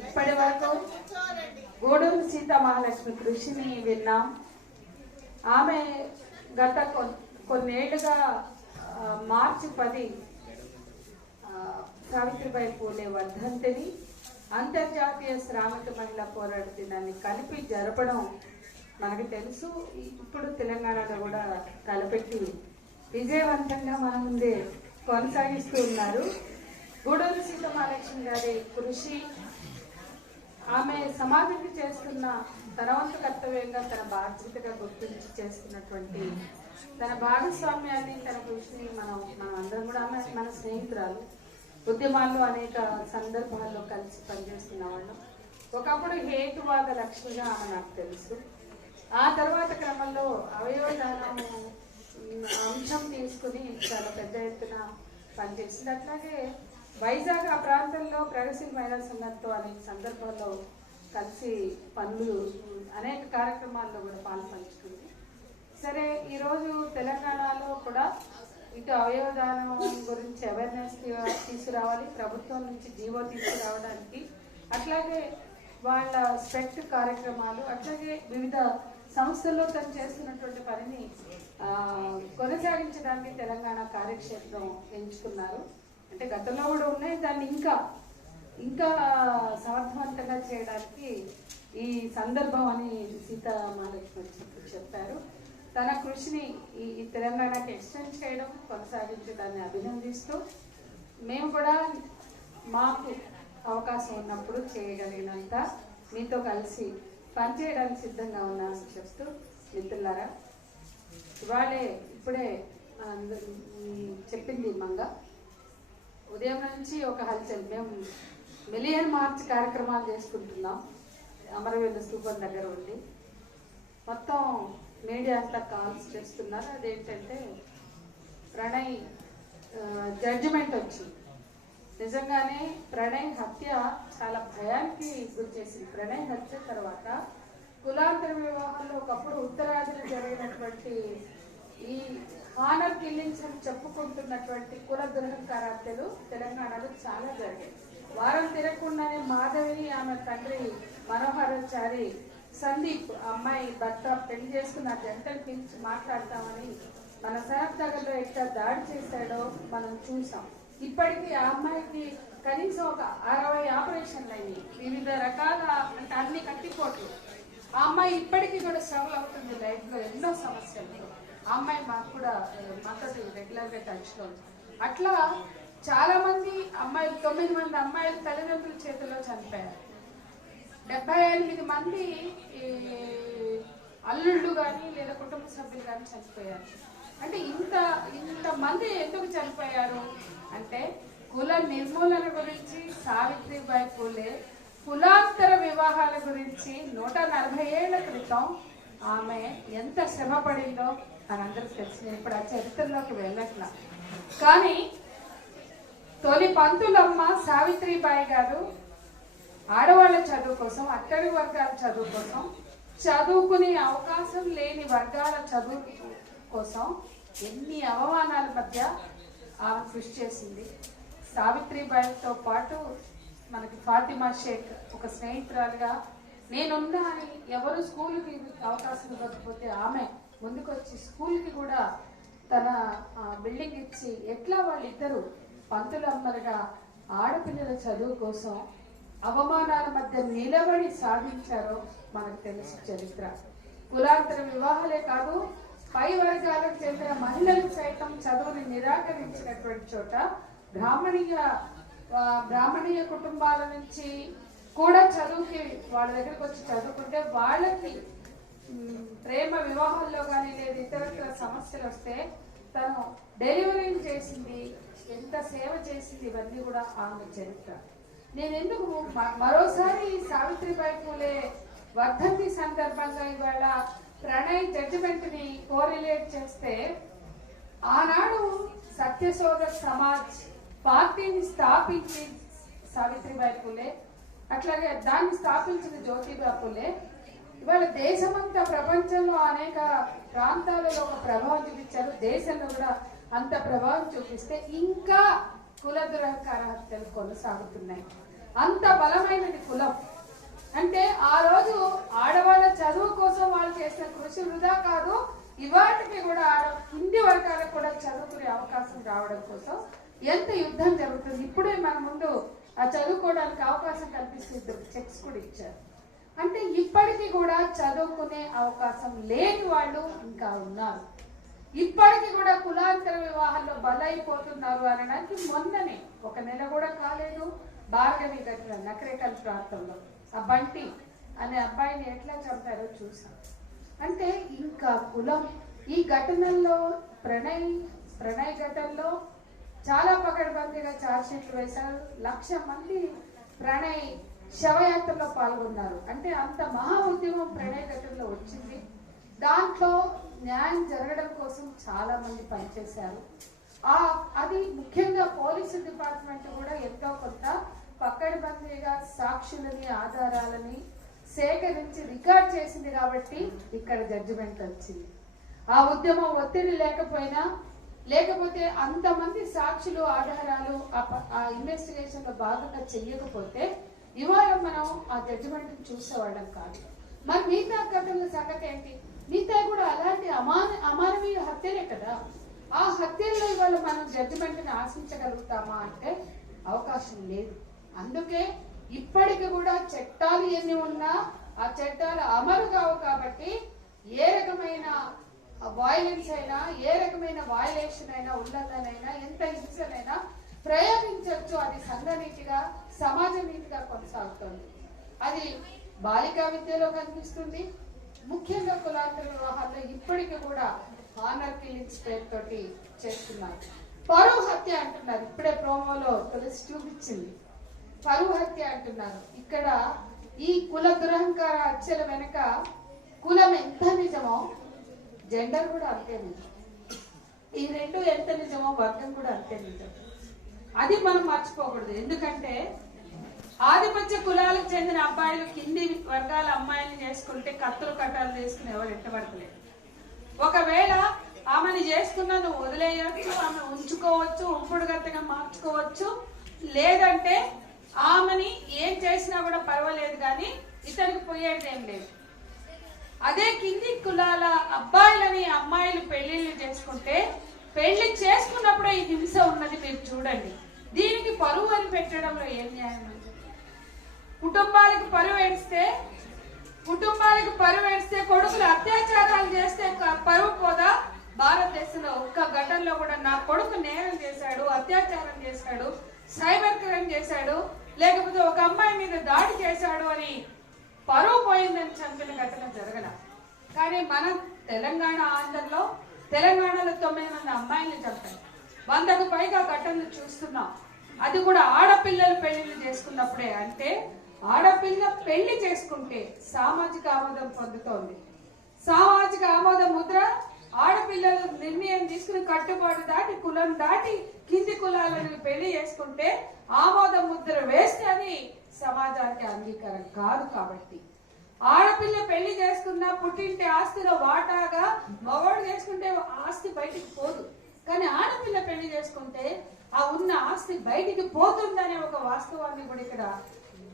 ఇప్పటి వరకు గూడూరు సీతా మహాలక్ష్మి కృషిని విన్నాం. ఆమె గత కొన్నేళ్ళుగా మార్చి పది సావిత్రిబాయి పూలే వర్ధంతిని అంతర్జాతీయ శ్రామిక మహిళా పోరాట దినాన్ని కలిపి జరపడం మనకు తెలుసు. ఇప్పుడు తెలంగాణలో కూడా తలపెట్టి విజయవంతంగా మన ముందే కొనసాగిస్తూ ఉన్నారు. గూడూరు సీతమహాలక్ష్మి గారి కృషి ఆమె సమాజానికి చేస్తున్న ధనవంత కర్తవ్యంగా తన బాధ్యతగా గుర్తించి చేస్తున్నటువంటి తన భాగస్వామ్యాన్ని తన కృషిని మనం మనం అందరం కూడా ఆమె మన స్నేహితురాలు ఉద్యమాల్లో అనేక సందర్భాల్లో కలిసి పనిచేస్తున్న వాళ్ళు. ఒకప్పుడు హేతువాద లక్ష్మిగా ఆమె నాకు తెలుసు. ఆ తర్వాత క్రమంలో అవయవదానం అంశం తీసుకుని చాలా పెద్ద ఎత్తున పనిచేసింది. అట్లాగే వైజాగ్ ఆ ప్రాంతంలో ప్రగతిశీల మహిళా సంఘంతో అనేక సందర్భాల్లో కలిసి పనులు అనేక కార్యక్రమాల్లో కూడా పాల్పంచుతుంది. సరే ఈరోజు తెలంగాణలో కూడా ఇటు అవయవదానం గురించి అవేర్నెస్ తీసుకురావాలి ప్రభుత్వం నుంచి జీవో తీసుకురావడానికి. అట్లాగే వాళ్ళ స్పెక్ట్ కార్యక్రమాలు అట్లాగే వివిధ సంస్థల్లో తను చేస్తున్నటువంటి పనిని కొనసాగించడానికి తెలంగాణ కార్యక్షేత్రం ఎంచుకున్నారు. అంటే గతంలో కూడా ఉన్నాయి దాన్ని ఇంకా ఇంకా సమర్థవంతంగా చేయడానికి ఈ సందర్భం అని సీతామహాలక్ష్మి చెప్పారు. తన కృషిని ఈ తెలంగాణకి ఎక్స్టెండ్ చేయడం కొనసాగించడాన్ని అభినందిస్తూ మేము కూడా మాకు అవకాశం ఉన్నప్పుడు చేయగలిగినంత మీతో కలిసి పనిచేయడానికి సిద్ధంగా ఉన్నామని చెప్తూ మిత్రులారా ఇవాళే ఇప్పుడే చెప్పింది మంగ. ఉదయం నుంచి ఒక హల్చల్ మేము మిలియన్ మార్చ్ కార్యక్రమాలు చేసుకుంటున్నాం. అమరవీరుల స్తూపం దగ్గర ఉండి. మొత్తం మీడియా అంతా కాల్స్ చేస్తున్నారు. అదేంటంటే ప్రణయ్ జడ్జిమెంట్ వచ్చింది నిజంగానే ప్రణయ్ హత్య చాలా భయానికి గురి చేసింది. ప్రణయ్ హత్య తర్వాత కులాంతర వివాహంలో ఒకప్పుడు ఉత్తరాదిలో జరిగినటువంటి ఈ ఆనర్ కిల్లింగ్స్ అని చెప్పుకుంటున్నటువంటి కుల దురహంకార తెలంగాణలో చాలా జరిగాయి. వారం తిరగకుండానే మాధవి ఆమె తండ్రి మనోహరాచారి సందీప్ ఆ అమ్మాయి భర్త పెళ్ళి చేసుకున్న జంటలు పిలిచి మాట్లాడతామని మన సరఫ్ నగర్లో ఎట్లా దాడి చేశాడో మనం చూసాం. ఇప్పటికీ ఆ అమ్మాయికి కనీసం ఒక అరవై ఆపరేషన్లు అయినాయి. వివిధ రకాల అంటే అన్ని కట్టిపోట్లు. ఆ అమ్మాయి ఇప్పటికీ కూడా స్ట్రగుల్ అవుతుంది లైఫ్లో. ఎన్నో సమస్యలు. ఆ అమ్మాయి మాకు కూడా మాతో రెగ్యులర్గా టచ్లో అట్లా చాలామంది అమ్మాయిలు తొమ్మిది మంది అమ్మాయిలు తల్లిదండ్రుల చేతిలో చనిపోయారు. డెబ్బై ఎనిమిది మంది ఈ, అల్లుళ్ళు కానీ లేదా కుటుంబ సభ్యులు కానీ చనిపోయారు. అంటే ఇంత ఇంతమంది ఎందుకు చనిపోయారు? అంటే కుల నిర్మూలన గురించి సావిత్రిబాయి పూలే కులాంతర వివాహాల గురించి నూట నలభై ఏళ్ళ క్రితం ఆమె ఎంత శ్రమ పడిందో మనందరికి తెలిసి. నేను ఇప్పుడు ఆ చరిత్రలోకి వెళ్ళట్లా. కానీ తొలి పంతులమ్మ సావిత్రిబాయి గారు ఆడవాళ్ళ చదువు కోసం అక్కడి వర్గాల చదువు కోసం చదువుకునే అవకాశం లేని వర్గాల చదువు కోసం ఎన్ని అవమానాల మధ్య ఆమె కృషి చేసింది. సావిత్రిబాయితో పాటు మనకి ఫాతిమా షేక్ ఒక స్నేహితురాలుగా నేనున్నా అని ఎవరు స్కూల్కి అవకాశం ఇవ్వకపోతే ఆమె ముందుకొచ్చి స్కూల్కి కూడా తన బిల్డింగ్ ఇచ్చి ఎట్లా వాళ్ళిద్దరూ పంతులమ్మలుగా ఆడపిల్లల చదువు కోసం అవమానాల మధ్య నిలబడి సాధించారో మనకు తెలుసు చరిత్ర. కులాంతర వివాహాలే కాదు పై వర్గాలకు చెందిన మహిళలు సైతం చదువుని నిరాకరించినటువంటి చోట బ్రాహ్మణీయ బ్రాహ్మణీయ కుటుంబాల నుంచి కూడా చదువుకి వాళ్ళ దగ్గరికి వచ్చి చదువుకుంటే వాళ్ళకి ప్రేమ వివాహాల్లో కానీ లేదా ఇతర సమస్యలు వస్తే తను డెలివరీ చేసింది ఎంత సేవ చేసింది ఇవన్నీ కూడా ఆమె చరిత్ర. నేను ఎందుకు మ- మరోసారి సావిత్రిబాయి పూలే వర్ధంతి సందర్భంగా ఇవాళ ప్రణయ్ జడ్జిమెంట్ని కోరిలేట్ చేస్తే ఆనాడు సత్యశోధ సమాజ్ పార్టీని స్థాపించి సావిత్రిబాయి పూలే అట్లాగే దాన్ని స్థాపించిన జ్యోతిబా పూలే ఇవాళ దేశమంతా ప్రపంచంలో అనేక ప్రాంతాలలో ఒక ప్రభావం చూపించారు. దేశంలో కూడా అంత ప్రభావం చూపిస్తే ఇంకా కుల దురహంకార హత్యలు కొనసాగుతున్నాయి. అంత బలమైనది కులం. అంటే ఆ రోజు ఆడవాళ్ళ చదువు కోసం వాళ్ళు చేసిన కృషి వృధా కాదు. ఇవాటికి కూడా ఆడ కింది వర్గాలకు కూడా చదువుకునే అవకాశం రావడం కోసం ఎంత యుద్ధం జరుగుతుంది? ఇప్పుడే మన ముందు ఆ చదువుకోవడానికి అవకాశం కల్పిస్తూ ఇద్దరు చెక్స్ కూడా ఇచ్చారు. అంటే ఇప్పటికీ కూడా చదువుకునే అవకాశం లేని వాళ్ళు ఇంకా ఉన్నారు. ఇప్పటికీ కూడా కులాంతర వివాహాల్లో బలైపోతున్నారు అనడానికి మొన్ననే ఒక నెల కూడా కాలేదు భార్గవి ఘటన నకరేకల్ ప్రాంతంలో. ఆ బంటి అనే అబ్బాయిని ఎట్లా చంపారో చూసాం. అంటే ఇంకా కులం. ఈ ఘటనల్లో ప్రణయ్ ప్రణయ్ ఘటనలో చాలా పకడ్బందీగా చార్జ్షీట్లు వేశారు. లక్ష మంది ప్రణయ్ శవయాత్రలో పాల్గొన్నారు. అంటే అంత మహా ఉద్యమం ప్రణయ ఘటనలో వచ్చింది. దాంట్లో న్యాయం జరగడం కోసం చాలా మంది పనిచేశారు. ఆ అది ముఖ్యంగా పోలీసు డిపార్ట్మెంట్ కూడా ఎంతో కొంత పక్కడబందీగా సాక్షులని ఆధారాలని సేకరించి రికార్డ్ చేసింది కాబట్టి ఇక్కడ జడ్జిమెంట్ వచ్చింది. ఆ ఉద్యమం ఒత్తిడి లేకపోయినా లేకపోతే అంతమంది సాక్షులు ఆధారాలు ఆ ప- ఆ ఇన్వెస్టిగేషన్లో భాగంగా చెయ్యకపోతే ఇవాళ మనం ఆ జడ్జిమెంట్ చూసేవాళ్ళం కాదు. మరి మిగతా కథల సంగతి ఏంటి? మిగతా కూడా అలాంటి అమాన అమానవీయ హత్యలే కదా. ఆ హత్యల్లో ఇవాళ మనం జడ్జిమెంట్ని ఆశించగలుగుతామా అంటే అవకాశం లేదు. అందుకే ఇప్పటికి కూడా చట్టాలు ఎన్ని ఉన్నా ఆ చట్టాలు అమలు కావు కాబట్టి ఏ రకమైన వాయిలెన్స్ అయినా ఏ రకమైన వాయిలేషన్ అయినా ఉల్లంఘన ఎంత హింసనైనా ప్రయోగించవచ్చు అది సంఘనీతిగా సమాజ నీతిగా కొనసాగుతుంది. అది బాలికా విద్యలో కనిపిస్తుంది. ముఖ్యంగా కులాంతర వివాహాల్లో ఇప్పటికీ కూడా ఆనర్ కిల్లింగ్స్ పేరుతోటి చేస్తున్నారు. పరువు హత్య అంటున్నారు. ఇప్పుడే ప్రోమోలో తులసి చూపించింది. పరువు హత్య అంటున్నారు. ఇక్కడ ఈ కుల దురహంకార హత్యల వెనుక కులం ఎంత నిజమో జెండర్ కూడా అంతే నిజం. ఈ రెండు ఎంత నిజమో వర్గం కూడా అంతే నిజం. అది మనం మర్చిపోకూడదు. ఎందుకంటే ఆధిపత్య కులాలకు చెందిన అబ్బాయిలు కింది వర్గాల అమ్మాయిలు చేసుకుంటే కత్తులు కట్టాలు చేసుకునే ఎవరు ఎట్టబడతలేదు ఒకవేళ ఆమెని చేసుకున్నా నువ్వు వదిలేయచ్చు ఆమె ఉంచుకోవచ్చు ఉంపుడుగత్తగా మార్చుకోవచ్చు. లేదంటే ఆమెని ఏం చేసినా కూడా పర్వాలేదు కానీ ఇతనికి పోయేది ఏం లేదు. అదే కింది కులాల అబ్బాయిలని అమ్మాయిలు పెళ్ళిళ్ళు చేసుకుంటే పెళ్ళి చేసుకున్నప్పుడే ఈ హింస ఉన్నది మీరు చూడండి. దీనికి పరువు అని పెట్టడంలో ఏం న్యాయం కుటుంబాలకు పరువు వేస్తే కుటుంబాలకు పరువు వేస్తే కొడుకులు అత్యాచారాలు చేస్తే పరువు పోదా? భారతదేశంలో ఒక్క ఘటనలో కూడా నా కొడుకు నేరం చేశాడు అత్యాచారం చేశాడు సైబర్ క్రైమ్ చేశాడు లేకపోతే ఒక అమ్మాయి మీద దాడి చేశాడు అని పరువు పోయిందని చంపిన ఘటన జరగల. కానీ మన తెలంగాణ ఆంధ్రలో తెలంగాణలో తొమ్మిది మంది అమ్మాయిలు చంపారు వందకు పైగా ఘటనలు చూస్తున్నాం. అది కూడా ఆడపిల్లలు పెళ్ళిళ్ళు చేసుకున్నప్పుడే. అంటే ఆడపిల్ల పెళ్ళి చేసుకుంటే సామాజిక ఆమోదం పొందుతోంది. సామాజిక ఆమోద ముద్ర ఆడపిల్లలు నిర్ణయం తీసుకుని కట్టుబాటు దాటి కులం దాటి కింది కులాలను పెళ్ళి చేసుకుంటే ఆమోద ముద్ర వేస్తే అది సమాజానికి అంగీకారం కాదు కాబట్టి. ఆడపిల్ల పెళ్ళి చేసుకున్న పుట్టింటి ఆస్తిలో వాటాగా మగవాడు చేసుకుంటే ఆస్తి బయటికి పోదు. కానీ ఆడపిల్ల పెళ్ళి చేసుకుంటే ఆ ఉన్న ఆస్తి బయటికి పోతుందనే ఒక వాస్తవాన్ని కూడా ఇక్కడ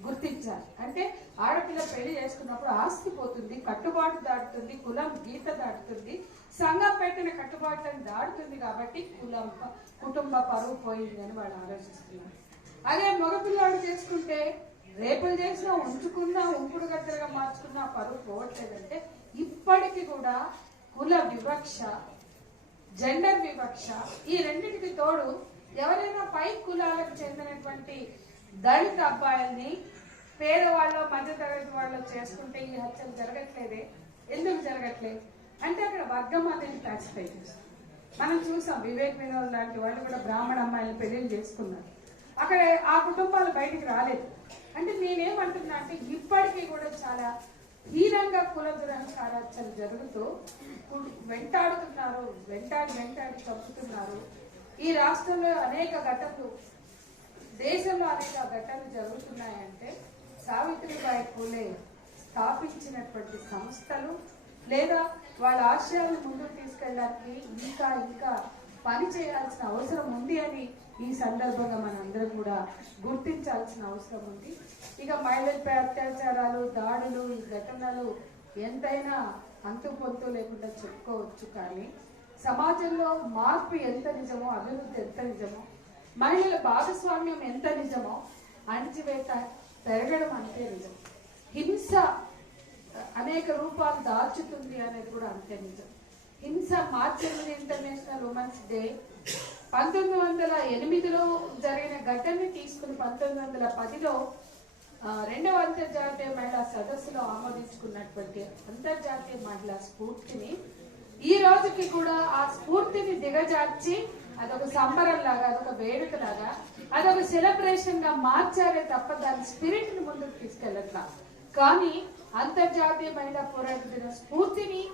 గుర్తించాలి. అంటే ఆడపిల్ల పెళ్ళి చేసుకున్నప్పుడు ఆస్తి పోతుంది కట్టుబాటు దాటుతుంది కులం గీత దాటుతుంది సంఘం పెట్టిన కట్టుబాట్లను దాటుతుంది కాబట్టి కులం కుటుంబ పరువు పోయింది అని వాళ్ళు ఆలోచిస్తున్నారు. అదే మగపిల్లాడు చేసుకుంటే రేపులు చేసినా ఉంచుకున్నా ఉంపుడు గద్దలుగా మార్చుకున్నా పరువు పోవట్లేదంటే ఇప్పటికీ కూడా కుల వివక్ష జెండర్ వివక్ష ఈ రెండింటికి తోడు ఎవరైనా పై కులాలకు చెందినటువంటి దళిత అబ్బాయిల్ని పేదవాళ్ళు మధ్యతరగతి వాళ్ళు చేసుకుంటే ఈ హత్యలు జరగట్లేదే? ఎందుకు జరగట్లేదు అంటే అక్కడ వర్గం అనేది క్లాసిఫై చేస్తుంది. మనం చూసాం వివేక్ వినోద్ లాంటి వాళ్ళు కూడా బ్రాహ్మణ అమ్మాయిలు పెళ్ళి చేసుకున్నారు. అక్కడ ఆ కుటుంబాలు బయటికి రాలేదు. అంటే నేనేమంటున్నా అంటే ఇప్పటికీ కూడా చాలా హీనంగా కుల దురహంకారాచలు జరుగుతూ వెంటాడుతున్నారు వెంటాడి వెంటాడి చంపుతున్నారు ఈ రాష్ట్రంలో అనేక ఘటనలు దేశంలో అనేక ఘటనలు జరుగుతున్నాయంటే సావిత్రిబాయి పూలే స్థాపించినటువంటి సంస్థలు లేదా వాళ్ళ ఆశయాలను ముందుకు తీసుకెళ్ళడానికి ఇంకా ఇంకా పని చేయాల్సిన అవసరం ఉంది అని ఈ సందర్భంగా మనందరం కూడా గుర్తించాల్సిన అవసరం ఉంది. ఇక మహిళలపై అత్యాచారాలు దాడులు ఈ ఘటనలు ఎంతైనా అంతు పొంతు లేకుండా చెప్పుకోవచ్చు కానీ సమాజంలో మార్పు ఎంత నిజమో అభివృద్ధి ఎంత నిజమో మహిళల భాగస్వామ్యం ఎంత నిజమో అణచివేత పెరగడం అంతే నిజం. హింస అనేక రూపాలు దాల్చుతుంది అనేది కూడా అంతే నిజం. హింస మార్చి ఎనిమిది ఇంటర్నేషనల్ ఉమెన్స్ డే పంతొమ్మిది వందల ఎనిమిదిలో జరిగిన ఘటనని తీసుకుని పంతొమ్మిది వందల పదిలో రెండవ అంతర్జాతీయ మహిళా సదస్సులో ఆమోదించుకున్నటువంటి అంతర్జాతీయ మహిళా స్ఫూర్తిని ఈ రోజుకి కూడా ఆ స్ఫూర్తిని దిగజార్చి అదొక సంబరం లాగా అదొక వేడుక లాగా అదొక సెలబ్రేషన్గా మార్చారే తప్ప దాని స్పిరిట్ని ముందుకు తీసుకెళ్ళట్లా. కానీ అంతర్జాతీయ మహిళా పోరాట దిన స్ఫూర్తిని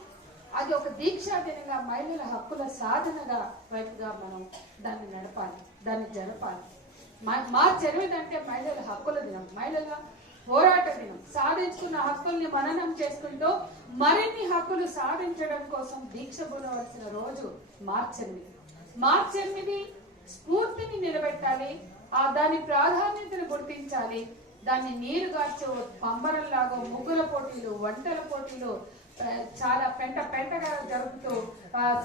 అది ఒక దీక్షా దినంగా మహిళల హక్కుల సాధనగా వైపుగా మనం దాన్ని నడపాలి దాన్ని జరపాలి. మా- మార్చి ఎనిమిది అంటే మహిళల హక్కుల దినం. మహిళల పోరాట దినం సాధించుకున్న హక్కుల్ని మననం చేసుకుంటూ మరిన్ని హక్కులు సాధించడం కోసం దీక్ష పొందవలసిన రోజు మార్చి ఎనిమిది. మార్చి ఎనిమిది స్ఫూర్తిని నిలబెట్టాలి ఆ దాని ప్రాధాన్యతను గుర్తించాలి దాన్ని నీరుగార్చో గార్చే ముగ్గుల పోటీలు వంటల పోటీలు చాలా పెంట పెంటగా జరుపుతూ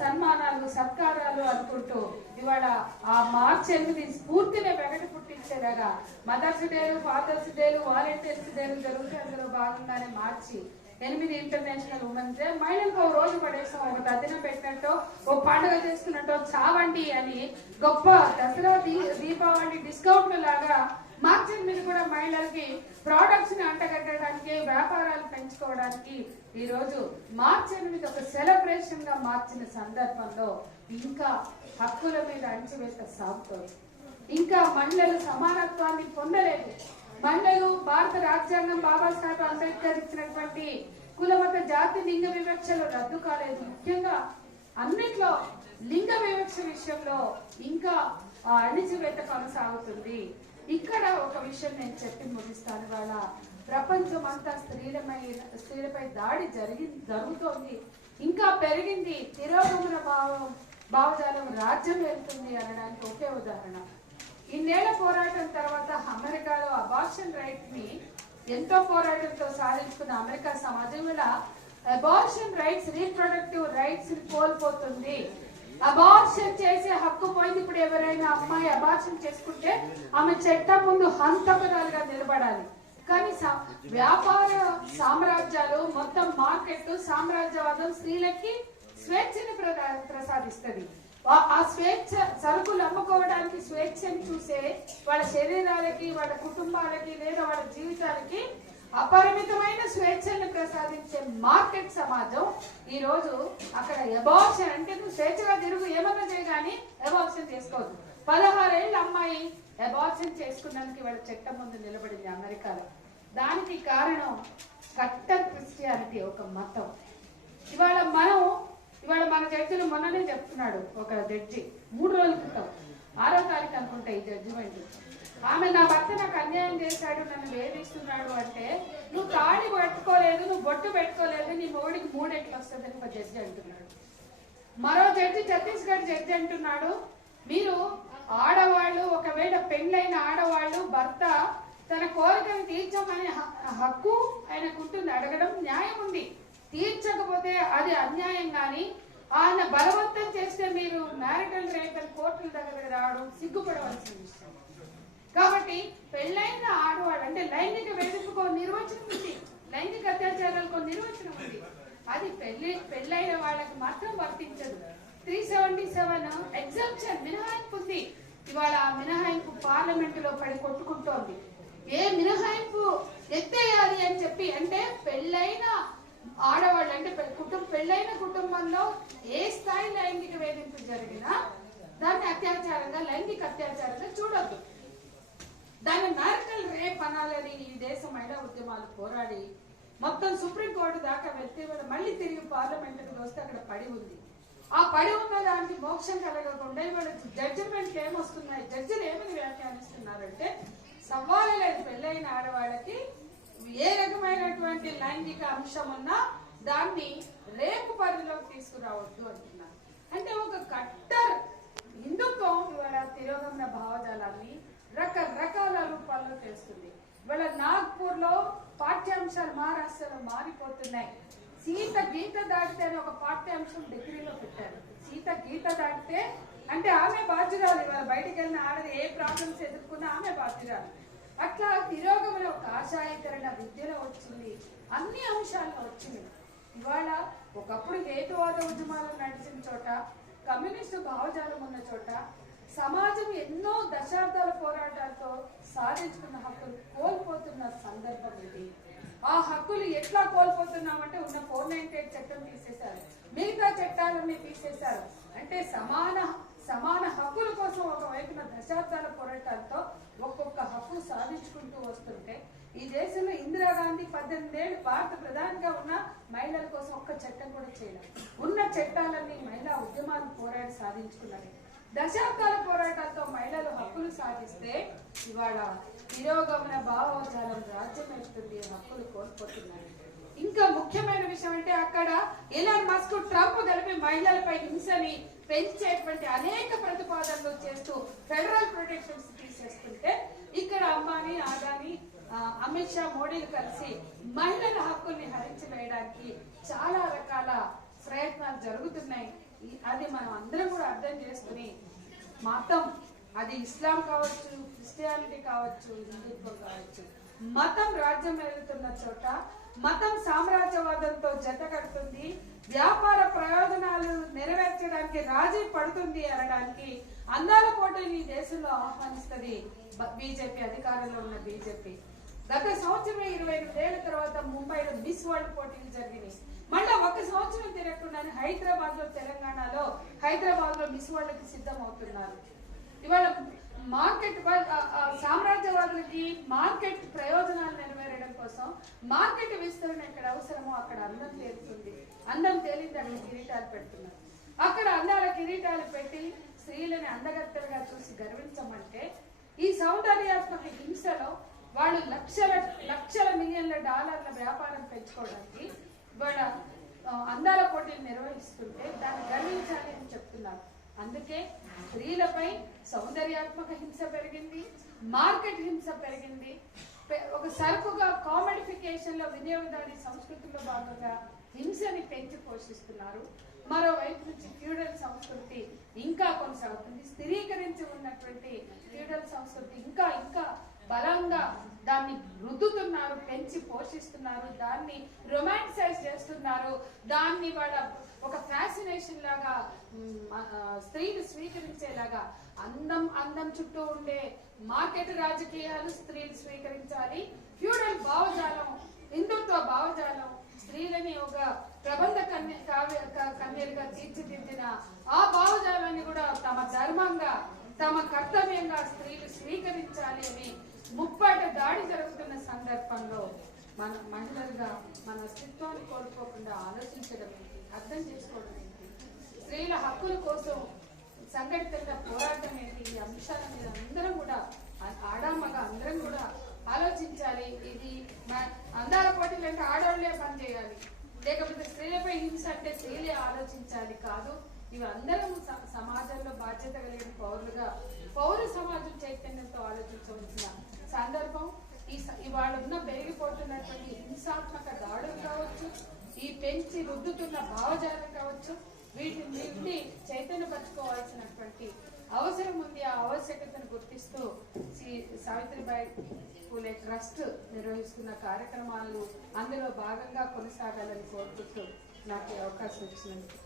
సన్మానాలు సత్కారాలు అనుకుంటూ ఇవాళ ఆ మార్చ్ ఎనిమిది స్ఫూర్తిని వెగటి పుట్టించేలాగా మదర్స్ డేలు ఫాదర్స్ డేలు వాలంటీర్స్ డేలు జరుగుతూ అందులో భాగంగానే మార్చి ఎనిమిది ఇంటర్నేషనల్ ఉమెన్స్ డే. మహిళలకు ఒక రోజు పడేసాం ఒక తదిన పెట్టినట్టు ఒక పండుగ చేసుకున్నట్టు చావండి అని గొప్ప దసరా దీ- దీపావళి డిస్కౌంట్ లాగా మార్చి ఎనిమిది కూడా మహిళలకి ప్రోడక్ట్స్ని అంటగట్టడానికి వ్యాపారాలు పెంచుకోవడానికి ఈ రోజు మార్చి ఎనిమిది ఒక సెలబ్రేషన్గా మార్చిన సందర్భంలో ఇంకా హక్కుల మీద అణచివేత సాగుతోంది. ఇంకా మహిళలు సమానత్వాన్ని పొందలేదు. మహిళలు భారత రాజ్యాంగం బాబాసాహెబ్ అంబేద్కర్ ఇచ్చినటువంటి కులమత జాతి లింగ వివక్షలు రద్దు కాలేదు. ముఖ్యంగా అన్నిట్లో లింగ వివక్ష విషయంలో ఇంకా అణిచివేత కొనసాగుతుంది. ఇక్కడ ఒక విషయం నేను చెప్పి ముగిస్తాను. వాళ్ళ ప్రపంచం అంతా స్త్రీలపై స్త్రీలపై దాడి జరిగి జరుగుతోంది. ఇంకా పెరిగింది తిరోగమన భావం భావజాలం రాజ్యం వెళ్తుంది అనడానికి ఒకే ఉదాహరణ. ఇన్నేళ్ళ పోరాటం తర్వాత అమెరికాలో అబార్షన్ రైట్ని ఎంతో పోరాటంతో సాధించుకున్న అమెరికా సమాజం కూడా అబార్షన్ రైట్స్ రీప్రొడక్టివ్ రైట్స్ కోల్పోతుంది. అబార్షన్ చేసే హక్కు పోయింది. ఇప్పుడు ఎవరైనా అమ్మాయి అబార్షన్ చేసుకుంటే ఆమె చట్టం ముందు హంతకురాలుగా నిలబడాలి. కానీ వ్యాపార సామ్రాజ్యాలు మొత్తం మార్కెట్ సామ్రాజ్యవాదం స్త్రీలకి స్వేచ్ఛని ప్రదా- ఆ- ఆ స్వేచ్ఛ సరుకులు అమ్ముకోవడానికి స్వేచ్ఛని చూసే వాళ్ళ శరీరాలకి వాళ్ళ కుటుంబాలకి లేదా వాళ్ళ జీవితాలకి అపరిమితమైన స్వేచ్ఛను ప్రసాదించే మార్కెట్ సమాజం ఈ రోజు అక్కడ ఎబాప్షన్ అంటే నువ్వు స్వేచ్ఛగా తిరుగు ఏమన్నా చేయగాని ఎబాప్షన్ చేసుకోవద్దు పదహారేళ్ళ అమ్మాయి ఎబాప్షన్ చేసుకున్నందుకు వాళ్ళ చట్టం ముందు నిలబడింది అమెరికాలో. దానికి కారణం కట్టర్ క్రిస్టియానిటీ ఒక మతం. ఇవాళ మనం ఇవాళ మన జడ్జిలు మొన్ననే చెప్తున్నాడు ఒక జడ్జి. మూడు రోజుల క్రితం. ఆరో తారీఖు అనుకుంటా ఈ జడ్జిమెంట్. ఆమె నా భర్త నాకు అన్యాయం చేశాడు నన్ను వేధిస్తున్నాడు అంటే నువ్వు తాళి పెట్టుకోలేదు నువ్వు బొట్టు పెట్టుకోలేదు నీ మొగుడికి మూడెట్లు వస్తుందని ఒక జడ్జి అంటున్నాడు. మరో జడ్జి ఛత్తీస్గఢ్ జడ్జి అంటున్నాడు మీరు ఆడవాళ్ళు ఒకవేళ పెళ్ళైన ఆడవాళ్ళు భర్త తన కోరికను తీర్చమనే హక్కు ఆయనకుంటుంది అడగడం న్యాయం ఉంది. తీర్చకపోతే అది అన్యాయం కానీ ఆయన బలవంతం చేస్తే మీరు మ్యారిటల్ రేప్ కోర్టుల దగ్గర రావడం సిగ్గుపడవలసిన విషయం. కాబట్టి పెళ్ళైన ఆడవాళ్ళు అంటే లైంగిక వేధింపుకో నిర్వచనం ఉంది. లైంగిక అత్యాచారాలకు నిర్వచనం ఉంది. అది పెళ్ళి పెళ్ళైన వాళ్ళకి మాత్రం వర్తించదు. త్రీ సెవెంటీ సెవెన్ ఎగ్జామ్షన్ మినహాయింపు ఉంది. ఇవాళ ఆ మినహాయింపు పార్లమెంట్లో పడి కొట్టుకుంటోంది. ఏ మినహాయింపు ఎత్తేయాలి అని చెప్పి అంటే పెళ్ళైన ఆడవాళ్ళు అంటే కుటుంబ పెళ్ళైన కుటుంబంలో ఏ స్థాయి లైంగిక వేధింపు జరిగినా దాన్ని అత్యాచారంగా లైంగిక అత్యాచారంగా చూడొద్దు. దాన్ని మ్యారిటల్ రేప్ అనాలని ఈ దేశ మహిళా ఉద్యమాలు పోరాడి మొత్తం సుప్రీంకోర్టు దాకా వెళ్తే కూడా మళ్ళీ తిరిగి పార్లమెంట్కి వస్తే అక్కడ పడి ఉంది. ఆ పడి ఉన్న దానికి మోక్షం కలగకుండా ఇవాళ జడ్జిమెంట్ ఏమొస్తున్నాయి? జడ్జిలు ఏమని వ్యాఖ్యానిస్తున్నారంటే సవాలు లేదు పెళ్ళైన ఆడవాళ్ళకి ఏ రకమైనటువంటి లైంగిక అంశం ఉన్నా దాన్ని రేపు పరిధిలోకి తీసుకురావద్దు అంటున్నారు. అంటే ఒక కట్టర్ హిందుత్వం ఇవాళ తిరోగమన భావజాలాన్ని రకరకాల రూపాల్లో తెలుస్తుంది. ఇవాళ నాగ్పూర్లో పాఠ్యాంశాలు మహారాష్ట్రలో మారిపోతున్నాయి. సీత గీత దాటితే అని ఒక పాఠ్యాంశం డిగ్రీలో పెట్టారు. సీత గీత దాటితే అంటే ఆమె బాధ్యురాలు ఇవాళ బయటికి వెళ్ళిన ఆడది ఏ ప్రాబ్లమ్స్ ఎదుర్కొన్నా ఆమె బాధ్యురాలు. అట్లా తిరోగంలో ఒక ఆశాయకరణ విద్యలో వచ్చింది. అన్ని అంశాల్లో వచ్చింది. ఇవాళ ఒకప్పుడు హేతువాద ఉద్యమాలు నడిచిన చోట కమ్యూనిస్టు భావజాలం ఉన్న చోట సమాజం ఎన్నో దశాబ్దాల పోరాటాలతో సాధించుకున్న హక్కులు కోల్పోతున్న సందర్భం ఇది. ఆ హక్కులు ఎట్లా కోల్పోతున్నామంటే ఉన్న ఫోర్ నైన్టీ ఎయిట్ చట్టం తీసేశారు. మిగతా చట్టాలన్నీ తీసేశారు. అంటే సమాన సమాన హక్కుల కోసం ఒకవైపున దశాబ్దాల పోరాటాలతో ఒక్కొక్క హక్కు సాధించుకుంటూ వస్తుంటే ఈ దేశంలో ఇందిరాగాంధీ పద్దెనిమిది ఏళ్ళు భారత ప్రధానిగా ఉన్న మహిళల కోసం ఒక్క చట్టం కూడా చేయలేదు. ఉన్న చట్టాలన్నీ మహిళా ఉద్యమాలు పోరాడి సాధించుకున్నది దశాబ్దాల పోరాటాలతో మహిళలు హక్కులు సాధిస్తే ఇవాళ తిరోగమన భావజాలం రాజ్యం ఎత్తుంది హక్కులు కోల్పోతున్నాయి ఇంకా ముఖ్యమైన విషయం అంటే అక్కడ ఎలాన్ మస్క్ ట్రంప్ కలిపి మహిళలపై హింసని పెంచేటువంటి అనేక ప్రతిపాదనలు చేస్తూ ఫెడరల్ ప్రొటెక్షన్స్ తీసేస్తుంటే ఇక్కడ అంబానీ ఆదాని అమిత్ షా మోడీలు కలిసి మహిళల హక్కుల్ని హరించి వేయడానికి చాలా రకాల ప్రయత్నాలు జరుగుతున్నాయి. అది మనం అందరం కూడా అర్థం చేసుకుని మతం అది ఇస్లాం కావచ్చు క్రిస్టియానిటీ కావచ్చు హిందుత్వం కావచ్చు మతం రాజ్యం వెళ్తున్న చోట మతం సామ్రాజ్యవాదంతో జత కడుతుంది వ్యాపార ప్రయోజనాలు నెరవేర్చడానికి రాజీ పడుతుంది అనడానికి అందాల పోటీని దేశంలో ఆహ్వానిస్తుంది బీజేపీ అధికారంలో ఉన్న బీజేపీ. గత సంవత్సరం ఇరవై ఎనిమిదేళ్ళ తర్వాత ముంబైలో మిస్ వరల్డ్ పోటీలు జరిగినాయి. మళ్ళా ఒక సంవత్సరం తిరగకుండానే హైదరాబాద్లో తెలంగాణలో హైదరాబాద్లో మిస్ వరల్డ్కి సిద్ధం అవుతున్నారు ఇవాళ మార్కెట్ సామ్రాజ్యవాదులకి మార్కెట్ ప్రయోజనాలు నెరవేరడం కోసం మార్కెట్ విస్తరణ ఎక్కడ అవసరమో అక్కడ అందం తేలుతుంది. అందం తేలింది అక్కడ కిరీటాలు పెడుతున్నారు. అక్కడ అందాల కిరీటాలు పెట్టి స్త్రీలని అందగత్తెలుగా చూసి గర్వించమంటే ఈ సౌందర్యాత్మక హింసలో వాళ్ళు లక్షల లక్షల మిలియన్ల డాలర్ల వ్యాపారం పెంచుకోవడానికి వాళ్ళ అందాల పోటీలు నిర్వహిస్తుంటే దాన్ని గర్వించాలి అని చెప్తున్నారు. అందుకే స్త్రీలపై సౌందర్యాత్మక హింస పెరిగింది మార్కెట్ హింస పెరిగింది. ఒక సరుకుగా కామెడిఫికేషన్లో వినియోగదారి సంస్కృతిలో భాగంగా హింసని పెంచి పోషిస్తున్నారు. మరోవైపు నుంచి ఫ్యూడల్ సంస్కృతి ఇంకా కొనసాగుతుంది. స్థిరీకరించి ఉన్నటువంటి ఫ్యూడల్ సంస్కృతి ఇంకా ఇంకా బలంగా దాన్ని రుద్దుతున్నారు పెంచి పోషిస్తున్నారు దాన్ని రొమాంటిసైజ్ చేస్తున్నారు దాన్ని వాళ్ళ ఒక ఫ్యాసినేషన్ లాగా స్త్రీని స్త్రీలు స్వీకరించేలాగా అందం అందం చుట్టూ ఉండే మార్కెట్ రాజకీయాలు స్త్రీలు స్వీకరించాలి. ఫ్యూడల్ భావజాలం హిందుత్వ భావజాలం స్త్రీలని ఒక ప్రబంధ కన్య కావ్య కన్యలుగా తీర్చిదిద్దిన ఆ భావజాలాన్ని కూడా తమ ధర్మంగా తమ కర్తవ్యంగా స్త్రీలు స్వీకరించాలి అని ముప్పట దాడి జరుగుతున్న సందర్భంలో మన మహిళలుగా మన అస్తిత్వాన్ని కోల్పోకుండా ఆలోచించడం ఏంటి? అర్థం చేసుకోవడం ఏంటి? స్త్రీల హక్కుల కోసం సంఘటితంగా పోరాటం ఏంటి? ఈ అంశాల మీద అందరం కూడా ఆడామగా అందరం కూడా ఆలోచించాలి. ఇది మ- అందాల పోటీలు అంటే పని చేయాలి. లేకపోతే స్త్రీలపై హింస అంటే స్త్రీలే ఆలోచించాలి కాదు. ఇవి అందరం స- సమాజంలో బాధ్యత కలిగిన పౌరులుగా పౌర సమాజం చైతన్యంతో ఆలోచించవలసిన సందర్భం ఈ స- ఇవాళ ఉన్న పెరిగిపోతున్నటువంటి హింసాత్మక దాడులు కావచ్చు ఈ పెంచి రుద్దుతున్న భావజాలం కావచ్చు వీటిని చైతన్యపరచుకోవాల్సినటువంటి అవసరం ఉంది. ఆ ఆవశ్యకతను గుర్తిస్తూ శ్రీ సావిత్రిబాయి పూలే ట్రస్ట్ నిర్వహిస్తున్న కార్యక్రమాలు అందులో భాగంగా కొనసాగాలని కోరుకుంటూ నాకు అవకాశం ఇచ్చినందుకు.